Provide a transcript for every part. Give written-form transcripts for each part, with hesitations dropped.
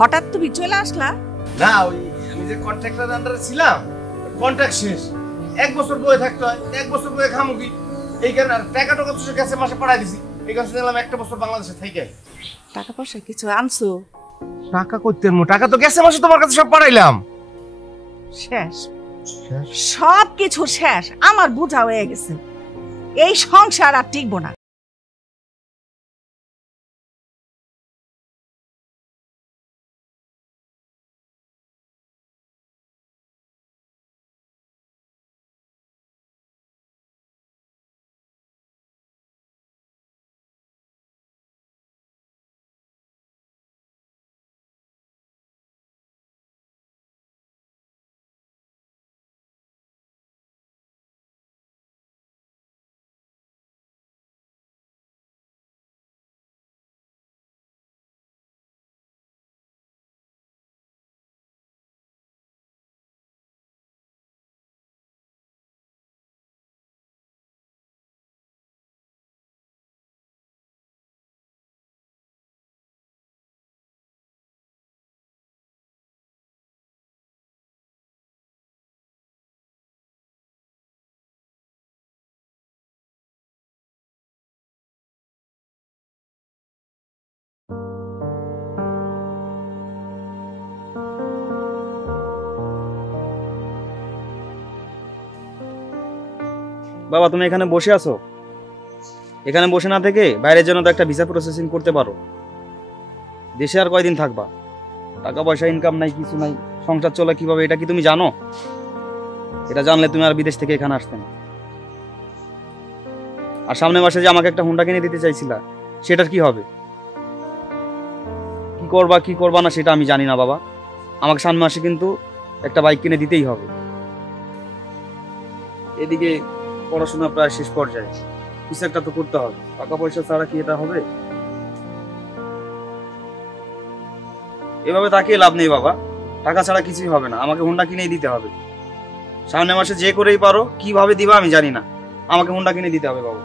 হঠাৎ তুমি চলে আসলা? না, ওই আমি যে কন্ট্রাক্টরের আন্ডারে ছিলাম, কন্ট্রাক্ট শেষ, 1 বছর বয়ে থাকতে হয়, 1 বছর বয়ে খামু কি? এই কারণে আর টাকা টাকা তো গেছে মাসে পাঠাই দিছি, এই কারণে নিলাম 1 বছর বাংলাদেশে থেকে। টাকা পয়সা কিছু আনছো? টাকা কইতে মো, টাকা তো গেছে মাসে তোমার কাছে সব পাঠাইলাম। শেষ, সব কিছু শেষ, আমার বোঝা হয়ে গেছে, এই সংসার আর টিকবো না। বাবা তুমি এখানে বসে আছো, এখানে বসে না থেকে বাইরের জন্য তো একটা ভিসা প্রসেসিং করতে পারো। দেশে আর কয়দিন থাকবা? টাকা পয়সা ইনকাম নাই, কিছু নাই, সংসার চলে কিভাবে এটা কি তুমি জানো? এটা জানলে তুমি আর বিদেশ থেকে এখানে আসতে না। আর সামনের মাসে যে আমাকে একটা হুন্ডা কিনে দিতে চাইছিলা, সেটার কি হবে? কি করবা কি করবা না সেটা আমি জানি না বাবা, আমাকে সামনের মাসে কিন্তু একটা বাইক কিনে দিতেই হবে। এদিকে পড়াশোনা প্রায় শেষ পর্যায়ে, কিছু একটা তো করতে হবে, টাকা পয়সা ছাড়া কি এটা হবে? এভাবে তাকিয়ে লাভ নেই বাবা, টাকা ছাড়া কিছুই হবে না, আমাকে হুন্ডা কিনেই দিতে হবে। সামনের মাসে যে করেই পারো, কিভাবে দিবা আমি জানি না, আমাকে হুন্ডা কিনে দিতে হবে বাবা।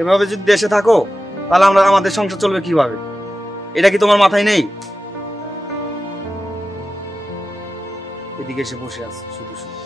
এভাবে যদি দেশে থাকো তাহলে আমাদের সংসার চলবে কিভাবে? এটা কি তোমার মাথায় নেই? এদিকে এসে বসে আছে শুধু শুধু।